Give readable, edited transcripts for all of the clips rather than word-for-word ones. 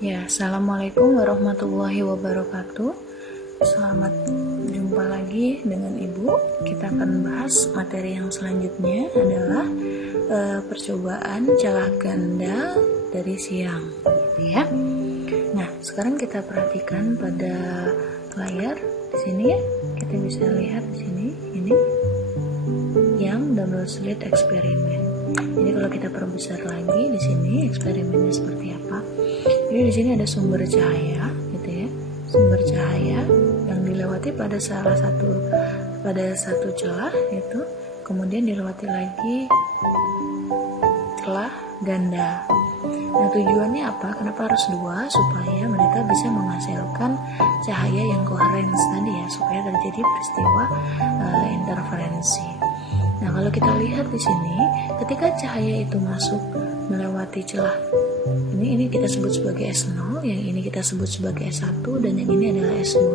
Ya, assalamualaikum warahmatullahi wabarakatuh. Selamat jumpa lagi dengan Ibu. Kita akan bahas materi yang selanjutnya adalah percobaan celah ganda dari siang, gitu ya. Nah, sekarang kita perhatikan pada layar di sini ya. Kita bisa lihat di sini ini yang double slit eksperimen. Jadi kalau kita perbesar lagi di sini eksperimennya seperti apa? Jadi di sini ada sumber cahaya, gitu ya. Sumber cahaya yang dilewati pada satu celah itu, kemudian dilewati lagi celah ganda. Nah, tujuannya apa? Kenapa harus dua? Supaya mereka bisa menghasilkan cahaya yang koheren tadi ya, supaya terjadi peristiwa interferensi. Nah, kalau kita lihat di sini, ketika cahaya itu masuk melewati celah ini kita sebut sebagai S0, yang ini kita sebut sebagai S1, dan yang ini adalah S2,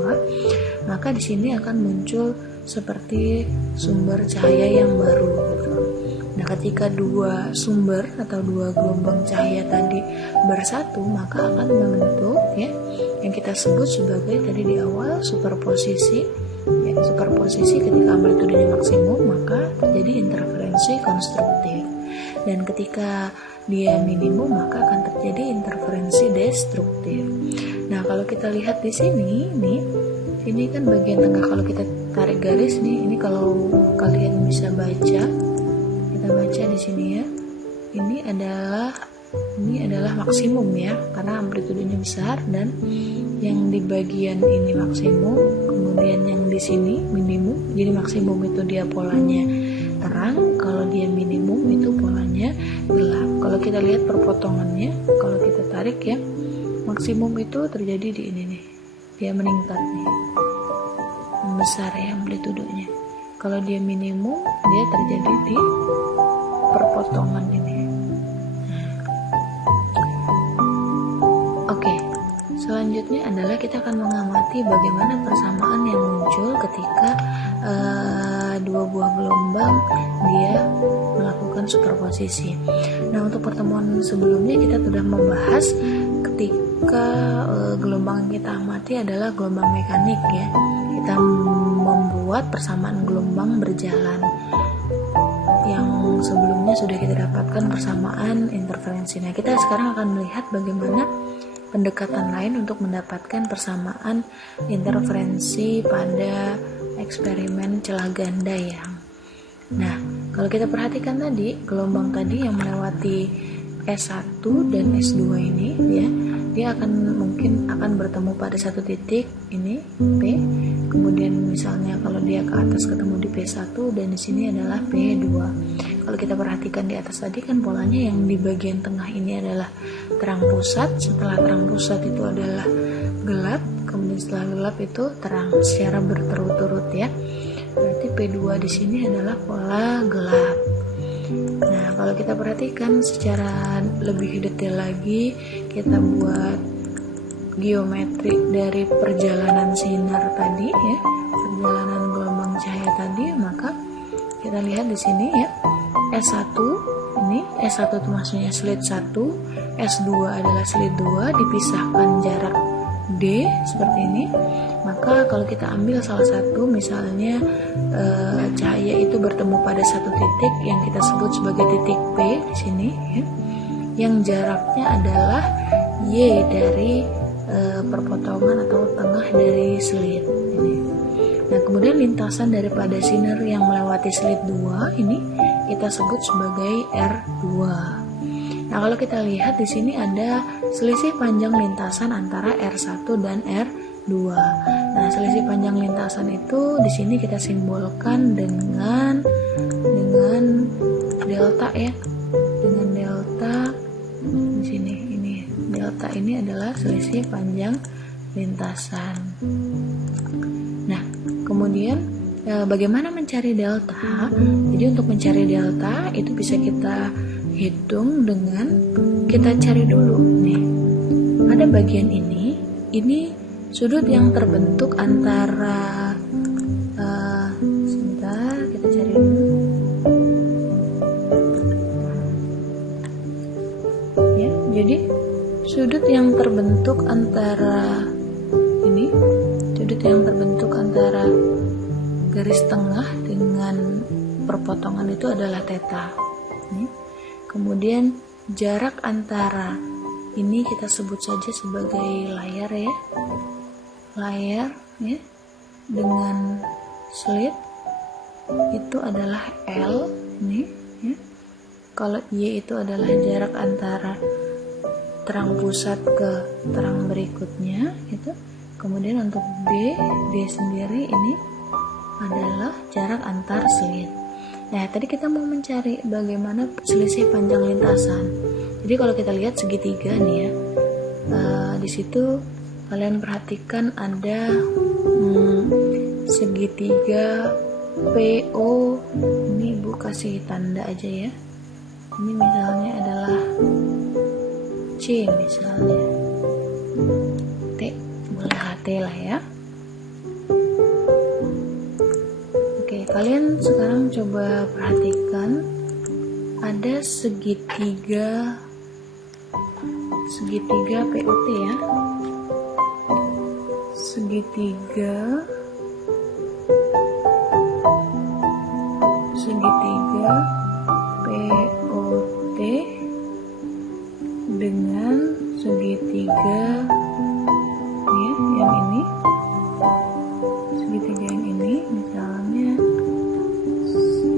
maka di sini akan muncul seperti sumber cahaya yang baru gitu. Nah, ketika dua sumber atau dua gelombang cahaya tadi bersatu, maka akan membentuk ya yang kita sebut sebagai tadi di awal superposisi. Ya, superposisi ketika amplitudenya maksimum, maka terjadi interferensi konstruktif. Dan ketika dia minimum, maka akan terjadi interferensi destruktif. Nah, kalau kita lihat di sini, ini kan bagian tengah. Kalau kita tarik garis nih, ini kalau kalian bisa baca, kita baca di sini ya. Ini adalah maksimum ya, karena amplitudenya besar, dan yang di bagian ini maksimum, kemudian yang di sini minimum. Jadi maksimum itu dia polanya terang, kalau dia minimum itu polanya gelap. Kalau kita lihat perpotongannya, kalau kita tarik ya, maksimum itu terjadi di ini nih, dia meningkat nih, membesar ya amplitudenya. Kalau dia minimum, dia terjadi di perpotongan ini. Oke, selanjutnya adalah kita akan mengamati bagaimana persamaan yang muncul ketika dua buah gelombang dia melakukan superposisi. Nah, untuk pertemuan sebelumnya kita sudah membahas ketika gelombang yang kita amati adalah gelombang mekanik ya. Kita membuat persamaan gelombang berjalan. Yang sebelumnya sudah kita dapatkan persamaan interferensi. Nah, kita sekarang akan melihat bagaimana pendekatan lain untuk mendapatkan persamaan interferensi pada eksperimen celah ganda yang. Nah, kalau kita perhatikan tadi, gelombang tadi yang melewati S1 dan S2 ini dia mungkin akan bertemu pada satu titik ini P, kemudian misalnya kalau dia ke atas ketemu di P1, dan di sini adalah P2. Kalau kita perhatikan di atas tadi kan polanya yang di bagian tengah ini adalah terang pusat, setelah terang pusat itu adalah gelap, kemudian setelah gelap itu terang secara berturut-turut ya. Berarti P2 di sini adalah pola gelap. Nah, kalau kita perhatikan secara lebih detail lagi, kita buat geometri dari perjalanan sinar tadi ya, perjalanan gelombang cahaya tadi, maka kita lihat di sini ya, S1 ini, S1 itu maksudnya slit 1, S2 adalah slit 2, dipisahkan jarak D seperti ini. Maka kalau kita ambil salah satu, misalnya cahaya itu bertemu pada satu titik yang kita sebut sebagai titik P di sini ya, yang jaraknya adalah Y dari perpotongan atau tengah dari slit ini. Nah, kemudian lintasan daripada sinar yang melewati slit 2 ini kita sebut sebagai R2. Nah, kalau kita lihat di sini ada selisih panjang lintasan antara R1 dan R2. Nah, selisih panjang lintasan itu di sini kita simbolkan dengan delta ya. Dengan delta di sini, ini delta ini adalah selisih panjang lintasan. Nah, kemudian bagaimana mencari delta? Jadi untuk mencari delta itu bisa kita hitung dengan kita cari dulu nih, pada bagian ini sudut yang terbentuk antara sebentar, kita cari dulu ya. Jadi sudut yang terbentuk antara garis tengah dengan perpotongan itu adalah theta. Kemudian jarak antara ini kita sebut saja sebagai layar ya, dengan slit itu adalah L nih ya. Kalau Y itu adalah jarak antara terang pusat ke terang berikutnya gitu. Kemudian untuk D sendiri ini adalah jarak antar slit. Nah, tadi kita mau mencari bagaimana selisih panjang lintasan. Jadi kalau kita lihat segitiga nih ya, di situ kalian perhatikan ada segitiga PO. Ini Ibu kasih tanda aja ya. Ini misalnya adalah C misalnya, T boleh T lah ya. Oke, kalian sekarang coba perhatikan ada segitiga POT ya, segitiga POT dengan segitiga ya, yang ini, segitiga yang ini misalnya,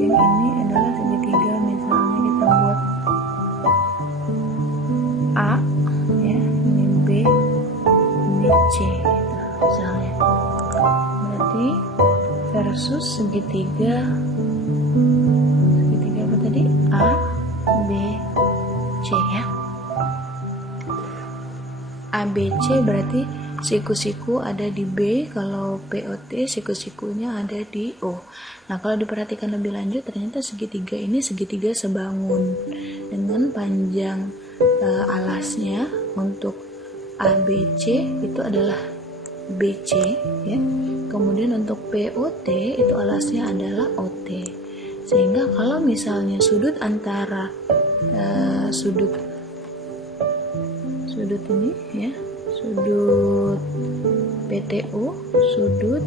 yang ini adalah segitiga misalnya kita buat A ya, ini B, ini C gitu, misalnya. Berarti versus segitiga apa tadi? A, B, C ya. ABC berarti siku-siku ada di B, kalau POT siku-sikunya ada di O. Nah, kalau diperhatikan lebih lanjut ternyata segitiga ini segitiga sebangun dengan panjang alasnya untuk ABC itu adalah BC ya. Kemudian untuk POT itu alasnya adalah OT. Sehingga kalau misalnya sudut antara sudut ini ya, sudut PTO, sudut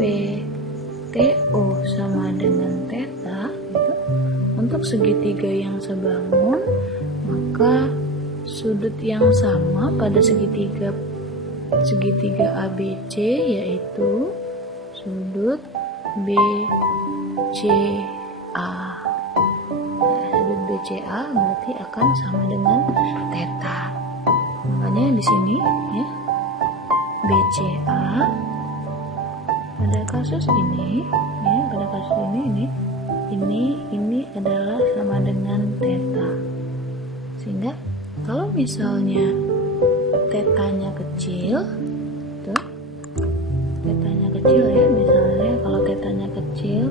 PTO sama dengan theta gitu. Untuk segitiga yang sebangun, maka sudut yang sama pada segitiga ABC yaitu sudut BCA. Sudut BCA berarti akan sama dengan theta. Makanya di sini ya, BCA pada kasus ini ya, pada kasus ini adalah sama dengan theta. Sehingga kalau misalnya tetanya kecil tuh, tetanya kecil ya, misalnya kalau tetanya kecil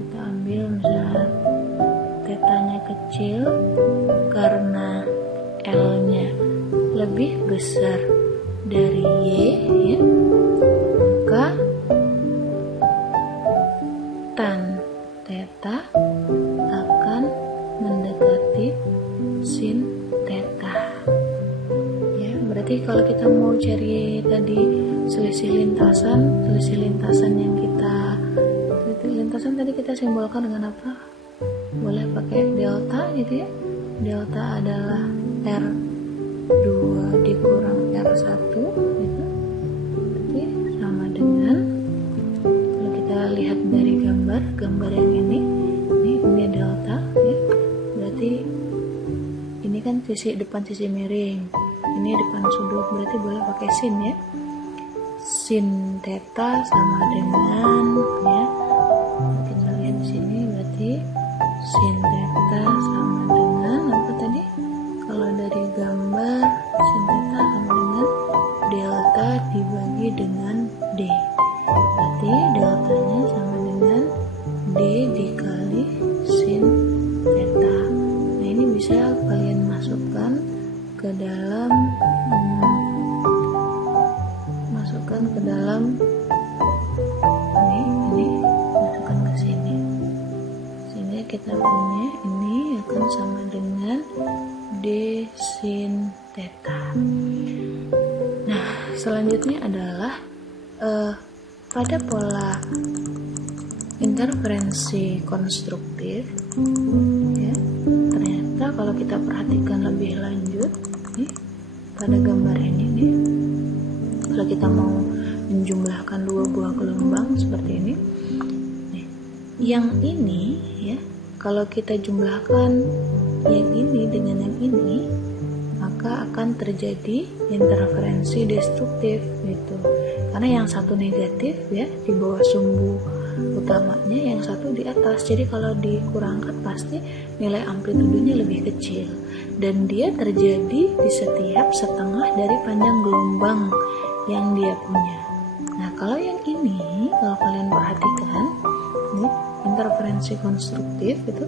kita ambil misalnya tetanya kecil karena L-nya lebih besar dari Y ya, maka tan theta akan mendekati sin theta ya. Berarti kalau kita mau cari tadi selisih lintasan tadi kita simbolkan dengan apa? Boleh pakai delta gitu ya. Delta adalah R2 dikurang R1 gitu. Berarti sama dengan, kalau kita lihat dari gambar yang ini delta ya. Berarti ini kan depan sisi miring, ini depan sudut, berarti boleh pakai sin ya. Sin theta sama dengan ya, kita lihat di sini berarti sin theta sama dengan apa tadi? Kalau dari gambar sin theta sama dengan delta dibagi dengan D. Berarti deltanya sama dengan D dikali sin theta. Nah, ini bisa kalian masukkan ke dalam ini masukkan ke sini, sehingga kita punya ini akan sama dengan D sin theta. Nah, selanjutnya adalah pada pola interferensi konstruktif, ya, ternyata kalau kita perhatikan lebih lanjut nih pada gambar ini nih, kalau kita mau menjumlahkan dua buah gelombang seperti ini nih, yang ini ya, kalau kita jumlahkan yang ini dengan yang ini, maka akan terjadi interferensi destruktif gitu, karena yang satu negatif ya di bawah sumbu utamanya, yang satu di atas. Jadi kalau dikurangkan pasti nilai amplitudenya lebih kecil, dan dia terjadi di setiap setengah dari panjang gelombang yang dia punya. Nah, kalau yang ini, kalau kalian perhatikan nih, interferensi konstruktif itu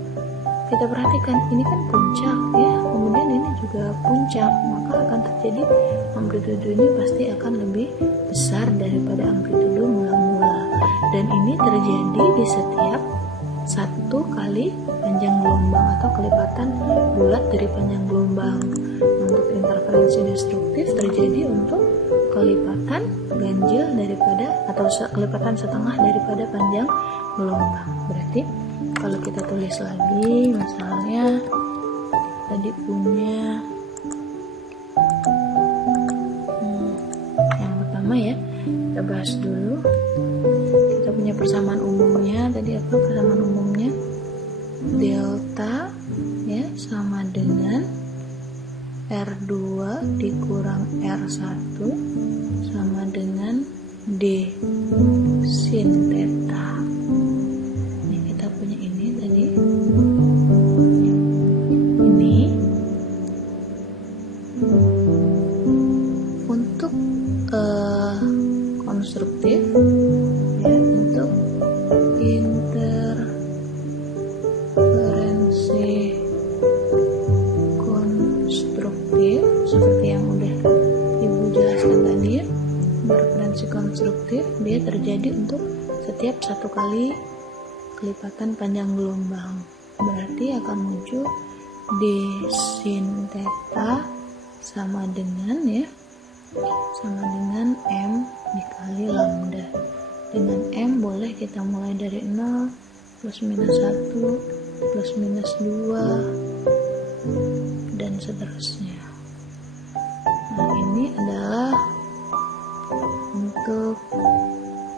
kita perhatikan, ini kan puncak ya, kemudian ini juga puncak, maka akan terjadi amplitudenya pasti akan lebih besar daripada amplitudo mula-mula, dan ini terjadi di setiap satu kali panjang gelombang atau kelipatan bulat dari panjang gelombang. Untuk interferensi destruktif terjadi untuk kelipatan ganjil daripada atau kelipatan setengah daripada panjang gelombang. Berarti kalau kita tulis lagi, misalnya tadi punya yang pertama ya, kita bahas dulu. Kita punya persamaan umumnya, tadi apa persamaan umumnya? Delta ya sama dengan R2 dikurang R1 sama dengan D sin theta. Ini kita punya ini tadi. Ini untuk konstruktif ya, untuk interferensi konstruktif seperti yang udah Ibu jelaskan tadi ya. Interferensi konstruktif dia terjadi untuk setiap satu kali kelipatan panjang gelombang, berarti akan muncul D sin theta sama dengan ya, sama dengan M dikali lambda. Dengan M boleh kita mulai dari 0, plus minus 1, plus minus 2, dan seterusnya. Nah, ini adalah untuk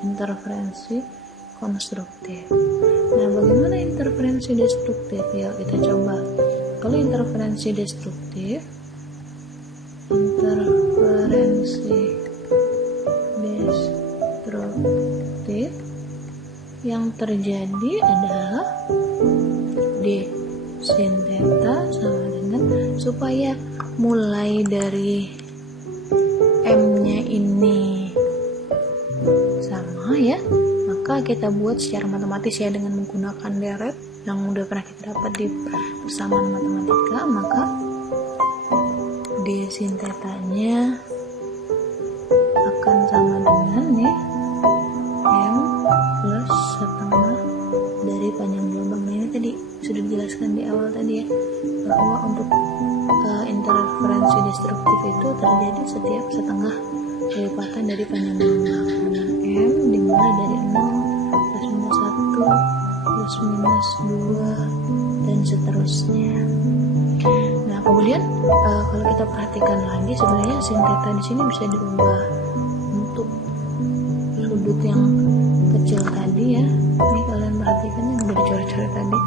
interferensi konstruktif. Nah, bagaimana interferensi destruktif? Ya, kita coba. Kalau interferensi destruktif, yang terjadi adalah D sin theta sama dengan, supaya mulai dari M-nya ini sama ya, maka kita buat secara matematis ya dengan menggunakan deret yang udah pernah kita dapat di persamaan matematika. Maka D sin theta-nya akan sama dengan ya M plus setengah dari panjang gelombang. Nah, ini tadi sudah dijelaskan di awal tadi ya, bahwa untuk interferensi destruktif itu terjadi setiap setengah kelipatan dari panjang gelombang. Nah, M dimulai dari 0, plus minus 1, plus minus 2, dan seterusnya. Nah, kemudian kalau kita perhatikan lagi, sebenarnya sin theta di sini bisa diubah untuk sudut yang kecil tadi ya. Ini kalian perhatikan yang udah dicoret-coret tadi,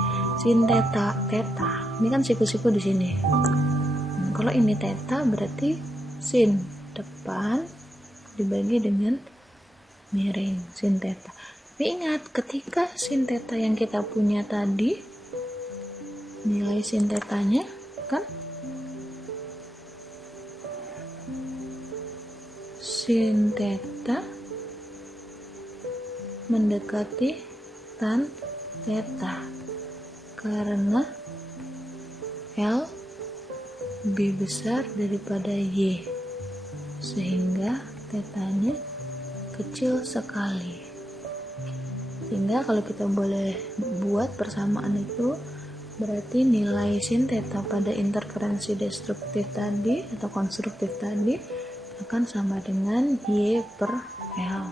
sin theta, theta. Ini kan siku-siku di sini. Kalau ini theta berarti sin depan dibagi dengan miring, sin theta. Tapi ingat, ketika sin theta yang kita punya tadi, nilai sin theta-nya kan sin theta mendekati tan theta karena L lebih besar daripada Y, sehingga tetanya kecil sekali. Sehingga kalau kita boleh buat persamaan itu, Berarti nilai sin theta pada interferensi destruktif tadi atau konstruktif tadi akan sama dengan Y per L.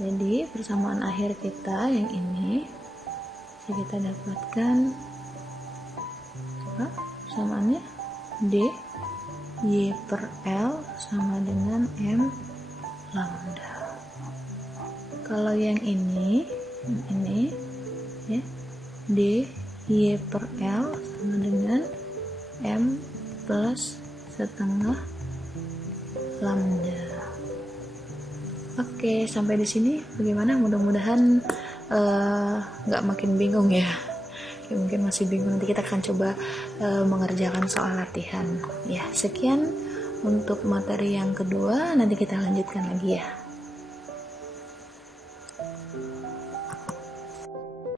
Jadi persamaan akhir kita yang ini bisa kita dapatkan persamaannya D Y per L sama dengan M lambda. Kalau yang ini ya, D Y per L sama dengan M plus setengah lambda. Oke, sampai di sini bagaimana? Mudah-mudahan nggak makin bingung ya. Mungkin masih bingung, nanti kita akan coba mengerjakan soal latihan. Ya, sekian untuk materi yang kedua, nanti kita lanjutkan lagi ya.